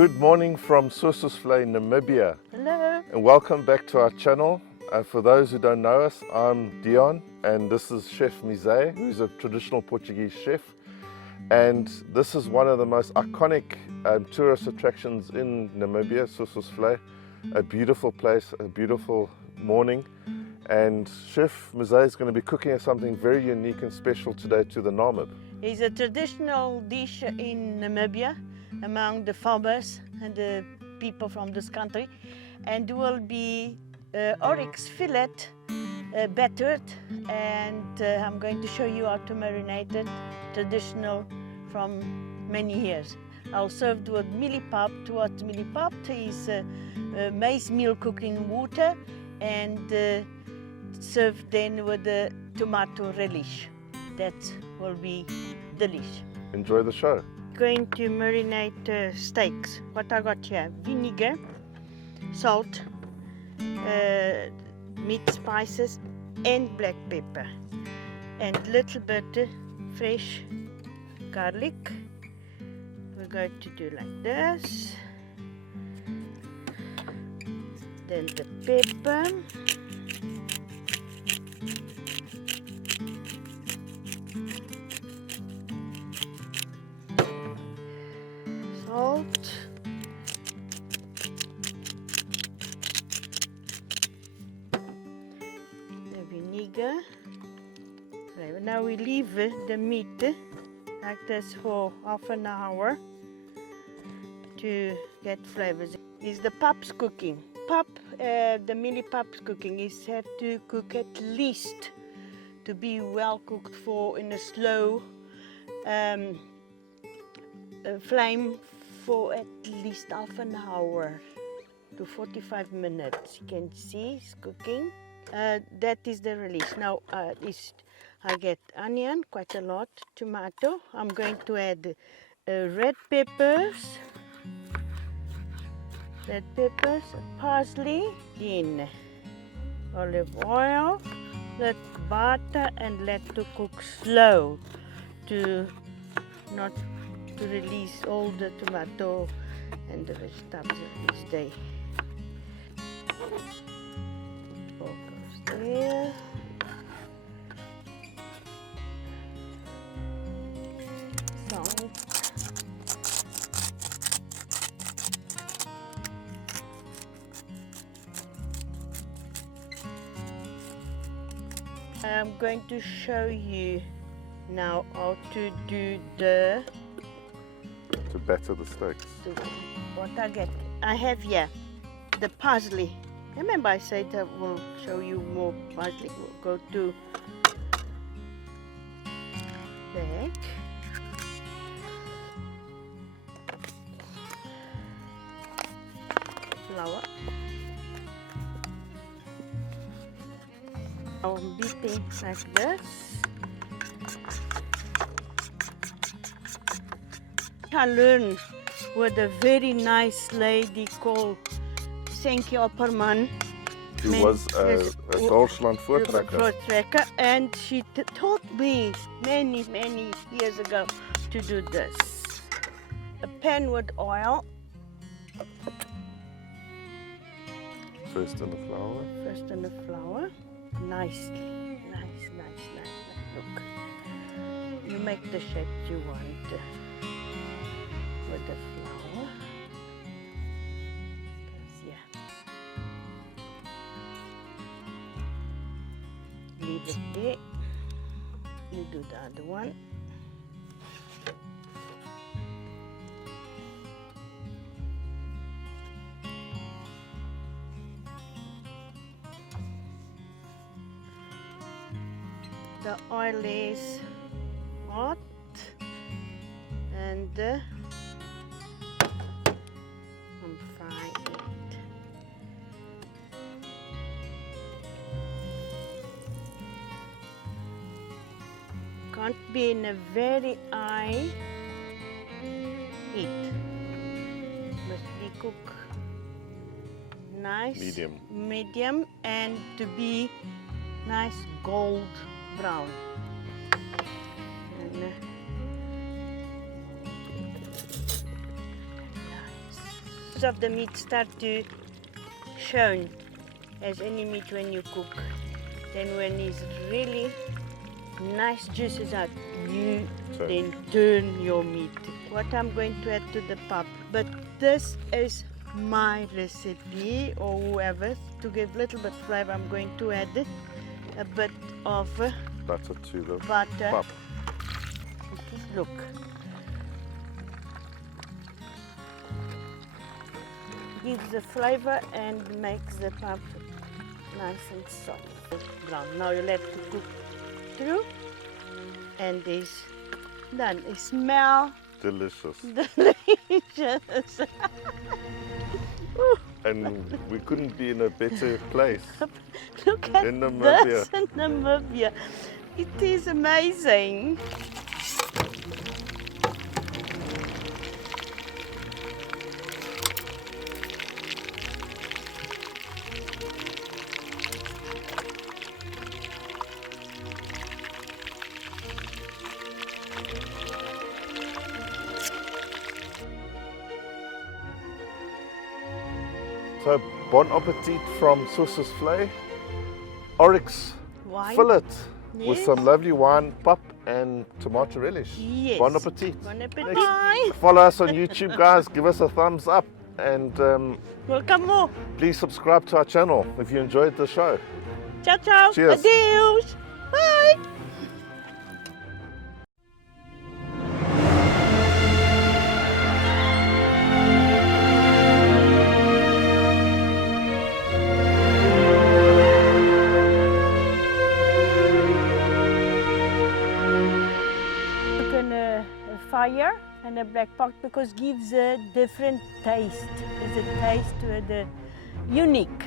Good morning from Sossusvlei, Namibia. Hello. And welcome back to our channel. For those who don't know us, I'm Deon and this is Chef Mize, who's a traditional Portuguese chef. And this is one of the most iconic tourist attractions in Namibia, Sossusvlei. A beautiful place, a beautiful morning. And Chef Mize is going to be cooking us something very unique and special today to the Namib. It's a traditional dish in Namibia among the farmers and the people from this country, and will be Oryx fillet battered, and I'm going to show you how to marinate it, traditional from many years. I'll serve with millipap. What millipap is maize meal cooked in water and served then with the tomato relish. That will be delish. Enjoy the show. Going to marinate steaks. What I got here: vinegar, salt, meat spices, and black pepper, and little bit fresh garlic. We're going to do like this. Then the pepper. Salt, the vinegar. Right, now we leave the meat like this for half an hour to get flavors. Is the pups cooking? The mini pups cooking is have to cook at least to be well cooked for in a slow flame for at least half an hour to 45 minutes. You can see it's cooking. That is the release. Now I get onion, quite a lot, tomato. I'm going to add red peppers, parsley, in olive oil, let butter and let to cook slow to not to release all the tomato and the vegetables this day. All goes there. Salt. I'm going to show you now how to do To batter the steaks. What I have here the parsley. Remember I said I will show you more parsley. We'll go to back. Flour. I'm beating like this. I learned with a very nice lady called Senki Opperman. Who was a Deutschland voortrekker. And she taught me many years ago to do this. A pan with oil. First in the flour. Nicely. Nice. Look. You make the shape you want with the flour. Leave it there. You do the other one. The oil is hot and I'm frying it. Can't be in a very high heat. Must be cooked nice, medium, and to be nice gold brown. And, nice. juices of the meat start to shine, as any meat when you cook. Then when it's really nice juices out, you then turn your meat. What I'm going to add to the pap, but this is my recipe, or whoever, to give a little bit flavor. I'm going to add a bit of butter to the butter. pap. Look. Gives the flavor and makes the pap nice and soft. Brown. Now you'll have to cook through, and it's done. It smells Delicious. delicious. And we couldn't be in a better place. Look at In Namibia. this in Namibia. It is amazing. So, bon appetit from Sossusvlei. Oryx Wine. fillet with Yes. some lovely wine, pap and tomato relish. Yes. Bon appetit. Bon appetit. Next, follow us on YouTube, guys. Give us a thumbs up. And Welcome more. please subscribe to our channel if you enjoyed the show. Ciao, ciao. Cheers. Adeus. Bye. Fire and a black pot because gives a different taste. It's a taste to the unique.